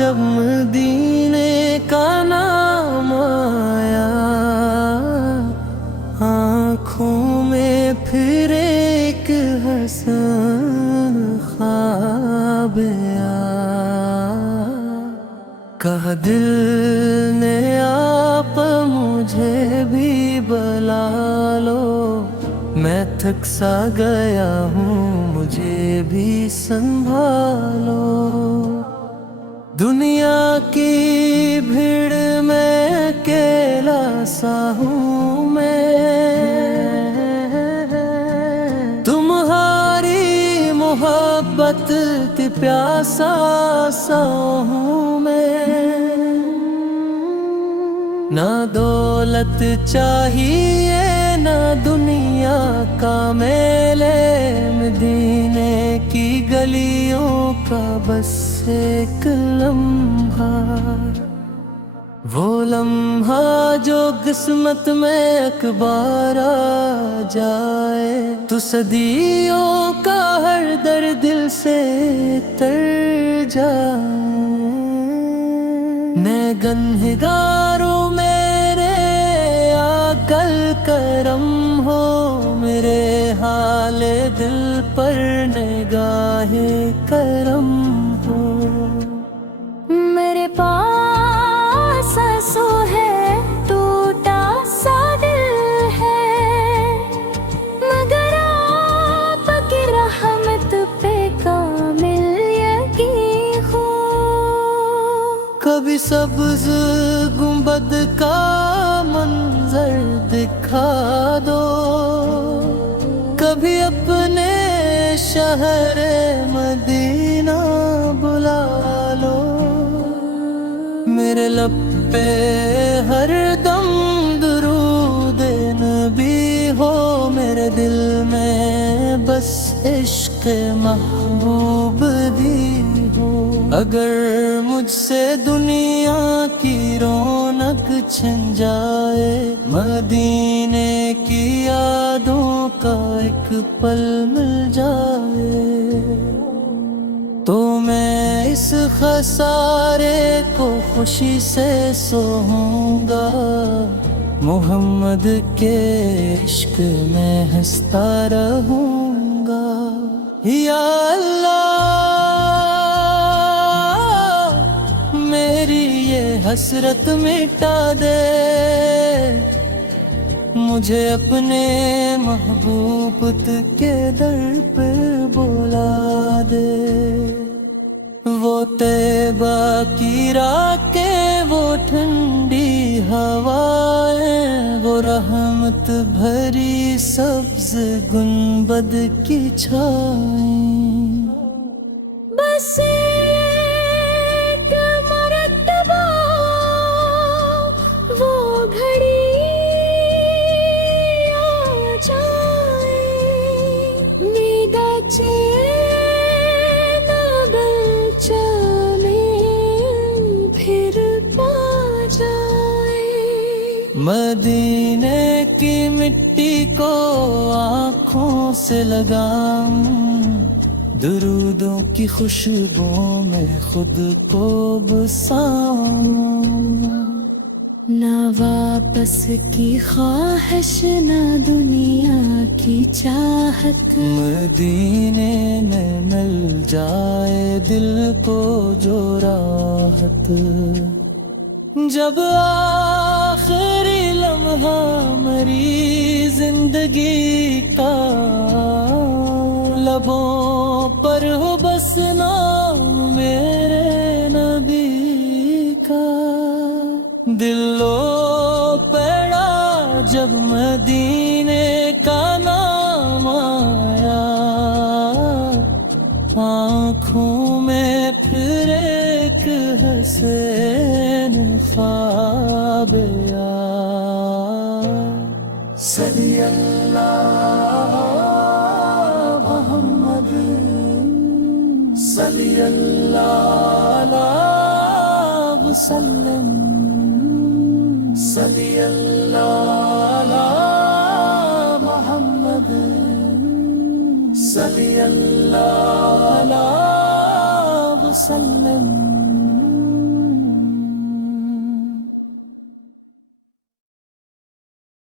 جب مدینے کا نام آیا، آنکھوں میں پھر ایک حسن خواب آیا، کہا دل نے آپ مجھے بھی بلا لو، میں تھک سا گیا ہوں مجھے بھی سنبھالو، دنیا کی بھیڑ میں اکیلا سا ہوں میں، تمہاری محبت کی پیاسا سا ہوں میں، نہ دولت چاہیے نہ دنیا کا میل، مدینے کی گلیوں کا بس ایک لمحہ، وہ لمحہ جو قسمت میں ایک بار آ جائے، تو صدیوں کا ہر درد دل سے اتر جائے، میں گنہگاروں میرے عقل کرم ہو، میرے حال دل پر نگاہ کرم ہو، میرے پاس آنسو ہے ٹوٹا سا دل ہے، مگر آپ کی رحمت پہ کامل یقین ہو، کبھی سبز گنبد کا منظر دکھا دو، کبھی اپنے شہر مدینہ بلا لو، میرے لب پہ ہر دم درود نبی ہو، میرے دل میں بس عشق محبوب ہی ہو، اگر مجھ سے دنیا کی رونق چھن جائے، مدینے کی یادوں کا ایک پل مل جائے، تو میں اس خسارے کو خوشی سے سہوں گا، محمد کے عشق میں ہنستا رہوں گا، یا اللہ میری یہ حسرت مٹا دے، مجھے اپنے محبوب کے در پہ بلا دے، وہ طیبہ کی راکیں، وہ ٹھنڈی ہوائیں، وہ رحمت بھری سبز گنبد کی چھائیں، بس ایک مرتبہ وہ گھڑی آ جائے، ویدا چین بلچہ میں پھر پا جائے، مدینے کی مٹی کو آنکھوں سے لگاؤں، درودوں کی خوشبو میں خود کو بساؤں، نہ واپس کی خواہش نہ دنیا کی چاہت، مدینے میں مل جائے دل کو جو راحت، جب آخری لمحہ میری زندگی کا، لبوں پر ہو بس نام میرے نبی کا، دل لو پڑا جب مدینے کا نام آیا، آنکھوں میں پھر ایک حسین خواب آیا، صلی اللہ محمد، صلی اللہ علیہ وسلم، صلی اللہ علیہ محمد، صلی اللہ علیہ وسلم۔